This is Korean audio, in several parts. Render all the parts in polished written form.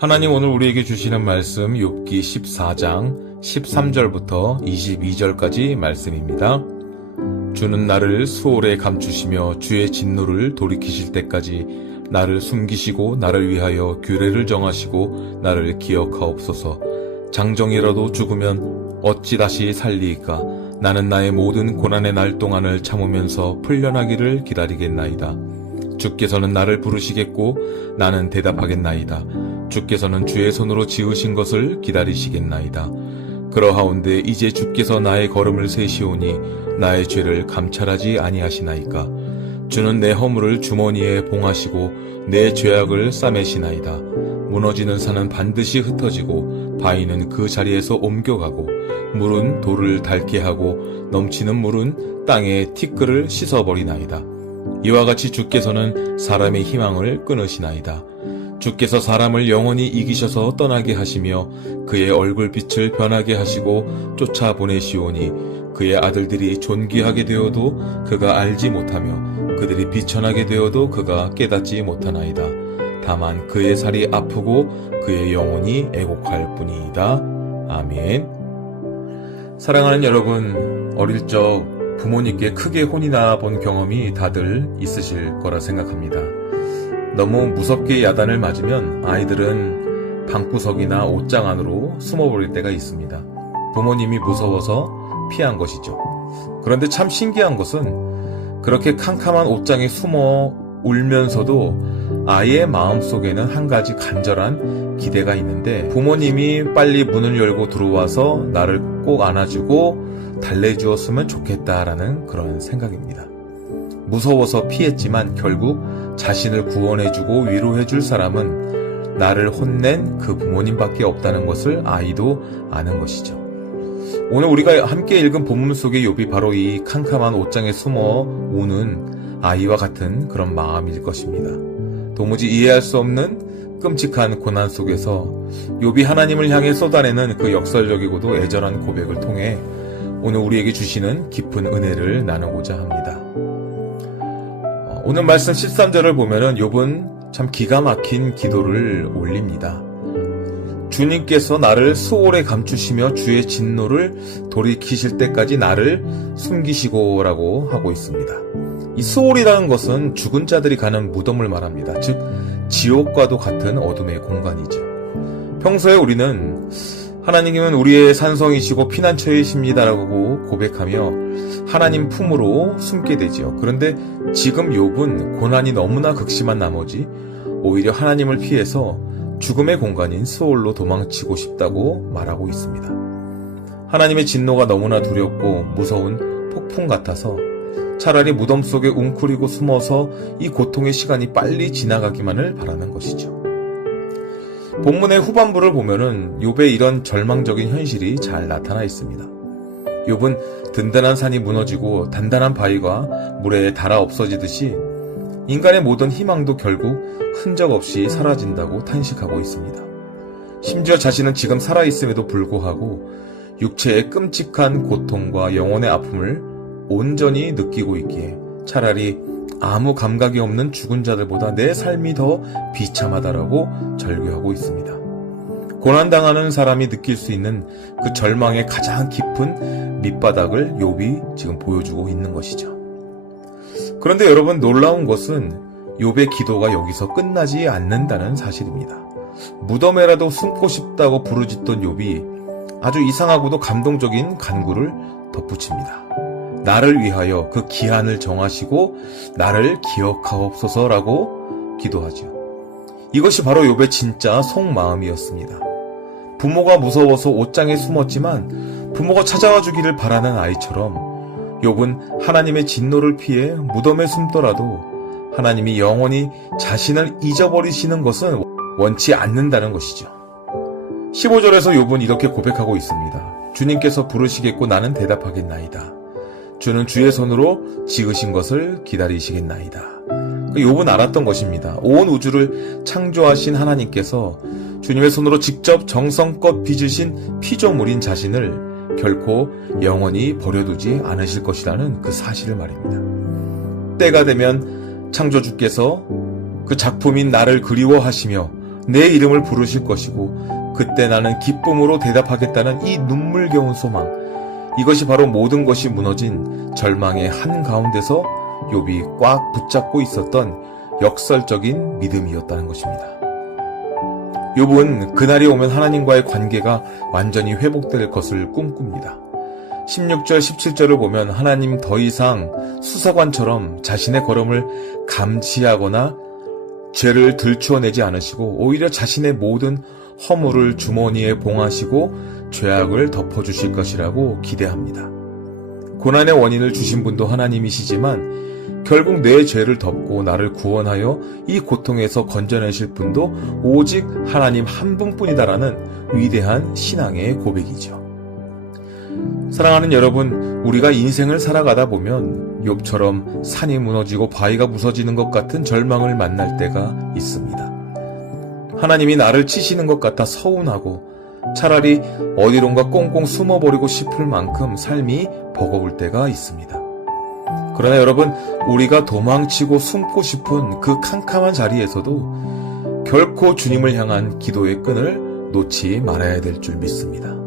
하나님 오늘 우리에게 주시는 말씀 욥기 14장 13절부터 22절까지 말씀입니다. 주는 나를 수월에 감추시며 주의 진노를 돌이키실 때까지 나를 숨기시고 나를 위하여 규례를 정하시고 나를 기억하옵소서. 장정이라도 죽으면 어찌 다시 살리이까. 나는 나의 모든 고난의 날 동안을 참으면서 풀려나기를 기다리겠나이다. 주께서는 나를 부르시겠고 나는 대답하겠나이다. 주께서는 주의 손으로 지으신 것을 기다리시겠나이다. 그러하온데 이제 주께서 나의 걸음을 세시오니 나의 죄를 감찰하지 아니하시나이까. 주는 내 허물을 주머니에 봉하시고 내 죄악을 싸매시나이다. 무너지는 산은 반드시 흩어지고 바위는 그 자리에서 옮겨가고 물은 돌을 닳게 하고 넘치는 물은 땅의 티끌을 씻어버리나이다. 이와 같이 주께서는 사람의 희망을 끊으시나이다. 주께서 사람을 영원히 이기셔서 떠나게 하시며 그의 얼굴빛을 변하게 하시고 쫓아보내시오니 그의 아들들이 존귀하게 되어도 그가 알지 못하며 그들이 비천하게 되어도 그가 깨닫지 못하나이다. 다만 그의 살이 아프고 그의 영혼이 애곡할 뿐이다. 아멘. 사랑하는 여러분, 어릴 적 부모님께 크게 혼이 나본 경험이 다들 있으실 거라 생각합니다. 너무 무섭게 야단을 맞으면 아이들은 방구석이나 옷장 안으로 숨어버릴 때가 있습니다. 부모님이 무서워서 피한 것이죠. 그런데 참 신기한 것은 그렇게 캄캄한 옷장에 숨어 울면서도 아이의 마음속에는 한 가지 간절한 기대가 있는데 부모님이 빨리 문을 열고 들어와서 나를 꼭 안아주고 달래주었으면 좋겠다라는 그런 생각입니다. 무서워서 피했지만 결국 자신을 구원해주고 위로해줄 사람은 나를 혼낸 그 부모님밖에 없다는 것을 아이도 아는 것이죠. 오늘 우리가 함께 읽은 본문 속의 욥이 바로 이 캄캄한 옷장에 숨어 우는 아이와 같은 그런 마음일 것입니다. 도무지 이해할 수 없는 끔찍한 고난 속에서 욥이 하나님을 향해 쏟아내는 그 역설적이고도 애절한 고백을 통해 오늘 우리에게 주시는 깊은 은혜를 나누고자 합니다. 오늘 말씀 13절을 보면은 욥은 참 기가 막힌 기도를 올립니다. 주님께서 나를 수월에 감추시며 주의 진노를 돌이키실 때까지 나를 숨기시고라고 하고 있습니다. 이 수월이라는 것은 죽은 자들이 가는 무덤을 말합니다. 즉 지옥과도 같은 어둠의 공간이죠. 평소에 우리는 하나님은 우리의 산성이시고 피난처이십니다라고 고백하며 하나님 품으로 숨게 되지요. 그런데 지금 욥은 고난이 너무나 극심한 나머지 오히려 하나님을 피해서 죽음의 공간인 스올로 도망치고 싶다고 말하고 있습니다. 하나님의 진노가 너무나 두렵고 무서운 폭풍 같아서 차라리 무덤 속에 웅크리고 숨어서 이 고통의 시간이 빨리 지나가기만을 바라는 것이죠. 본문의 후반부를 보면은 욥의 이런 절망적인 현실이 잘 나타나 있습니다. 욥은 든든한 산이 무너지고 단단한 바위가 물에 닳아 없어지듯이 인간의 모든 희망도 결국 흔적 없이 사라진다고 탄식하고 있습니다. 심지어 자신은 지금 살아있음에도 불구하고 육체의 끔찍한 고통과 영혼의 아픔을 온전히 느끼고 있기에 차라리 아무 감각이 없는 죽은 자들보다 내 삶이 더 비참하다라고 절규하고 있습니다. 고난당하는 사람이 느낄 수 있는 그 절망의 가장 깊은 밑바닥을 욥이 지금 보여주고 있는 것이죠. 그런데 여러분, 놀라운 것은 욥의 기도가 여기서 끝나지 않는다는 사실입니다. 무덤에라도 숨고 싶다고 부르짖던 욥이 아주 이상하고도 감동적인 간구를 덧붙입니다. 나를 위하여 그 기한을 정하시고 나를 기억하옵소서라고 기도하지요. 이것이 바로 욥의 진짜 속마음이었습니다. 부모가 무서워서 옷장에 숨었지만 부모가 찾아와 주기를 바라는 아이처럼 욥은 하나님의 진노를 피해 무덤에 숨더라도 하나님이 영원히 자신을 잊어버리시는 것은 원치 않는다는 것이죠. 15절에서 욥은 이렇게 고백하고 있습니다. 주님께서 부르시겠고 나는 대답하겠나이다. 주는 주의 손으로 지으신 것을 기다리시겠나이다. 욥은 알았던 것입니다. 온 우주를 창조하신 하나님께서 주님의 손으로 직접 정성껏 빚으신 피조물인 자신을 결코 영원히 버려두지 않으실 것이라는 그 사실을 말입니다. 때가 되면 창조주께서 그 작품인 나를 그리워하시며 내 이름을 부르실 것이고 그때 나는 기쁨으로 대답하겠다는 이 눈물겨운 소망, 이것이 바로 모든 것이 무너진 절망의 한가운데서 욥이 꽉 붙잡고 있었던 역설적인 믿음이었다는 것입니다. 욥은 그날이 오면 하나님과의 관계가 완전히 회복될 것을 꿈꿉니다. 16절, 17절을 보면 하나님 더 이상 수사관처럼 자신의 걸음을 감시하거나 죄를 들추어내지 않으시고 오히려 자신의 모든 허물을 주머니에 봉하시고 죄악을 덮어주실 것이라고 기대합니다. 고난의 원인을 주신 분도 하나님이시지만 결국 내 죄를 덮고 나를 구원하여 이 고통에서 건져내실 분도 오직 하나님 한 분뿐이다라는 위대한 신앙의 고백이죠. 사랑하는 여러분, 우리가 인생을 살아가다 보면 욥처럼 산이 무너지고 바위가 부서지는 것 같은 절망을 만날 때가 있습니다. 하나님이 나를 치시는 것 같아 서운하고 차라리 어디론가 꽁꽁 숨어버리고 싶을 만큼 삶이 버거울 때가 있습니다. 그러나 여러분, 우리가 도망치고 숨고 싶은 그 캄캄한 자리에서도 결코 주님을 향한 기도의 끈을 놓지 말아야 될 줄 믿습니다.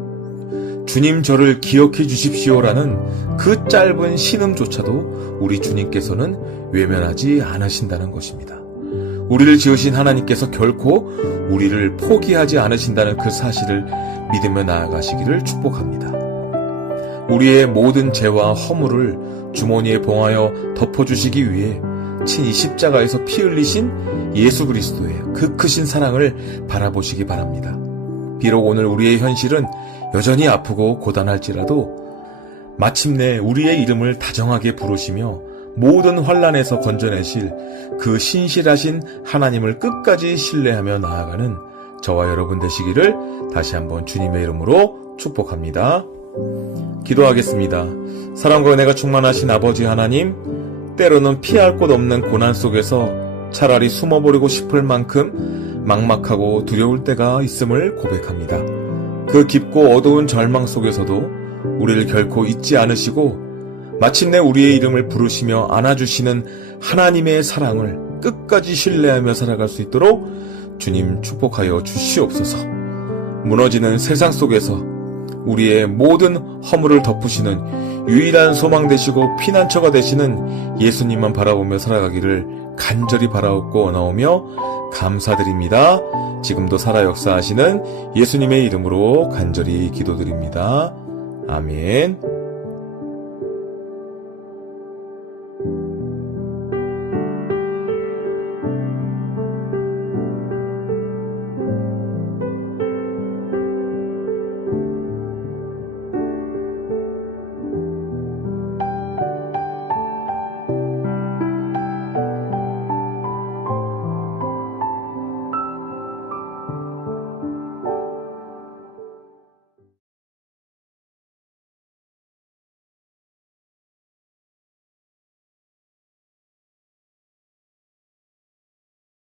주님 저를 기억해 주십시오라는 그 짧은 신음조차도 우리 주님께서는 외면하지 않으신다는 것입니다. 우리를 지으신 하나님께서 결코 우리를 포기하지 않으신다는 그 사실을 믿으며 나아가시기를 축복합니다. 우리의 모든 죄와 허물을 주머니에 봉하여 덮어주시기 위해 친히 십자가에서 피 흘리신 예수 그리스도의 그 크신 사랑을 바라보시기 바랍니다. 비록 오늘 우리의 현실은 여전히 아프고 고단할지라도 마침내 우리의 이름을 다정하게 부르시며 모든 환난에서 건져내실 그 신실하신 하나님을 끝까지 신뢰하며 나아가는 저와 여러분 되시기를 다시 한번 주님의 이름으로 축복합니다. 기도하겠습니다. 사랑과 은혜가 충만하신 아버지 하나님, 때로는 피할 곳 없는 고난 속에서 차라리 숨어버리고 싶을 만큼 막막하고 두려울 때가 있음을 고백합니다. 그 깊고 어두운 절망 속에서도 우리를 결코 잊지 않으시고 마침내 우리의 이름을 부르시며 안아주시는 하나님의 사랑을 끝까지 신뢰하며 살아갈 수 있도록 주님 축복하여 주시옵소서. 무너지는 세상 속에서 우리의 모든 허물을 덮으시는 유일한 소망 되시고 피난처가 되시는 예수님만 바라보며 살아가기를 간절히 바라옵고 원하오며 감사드립니다. 지금도 살아 역사하시는 예수님의 이름으로 간절히 기도드립니다. 아멘.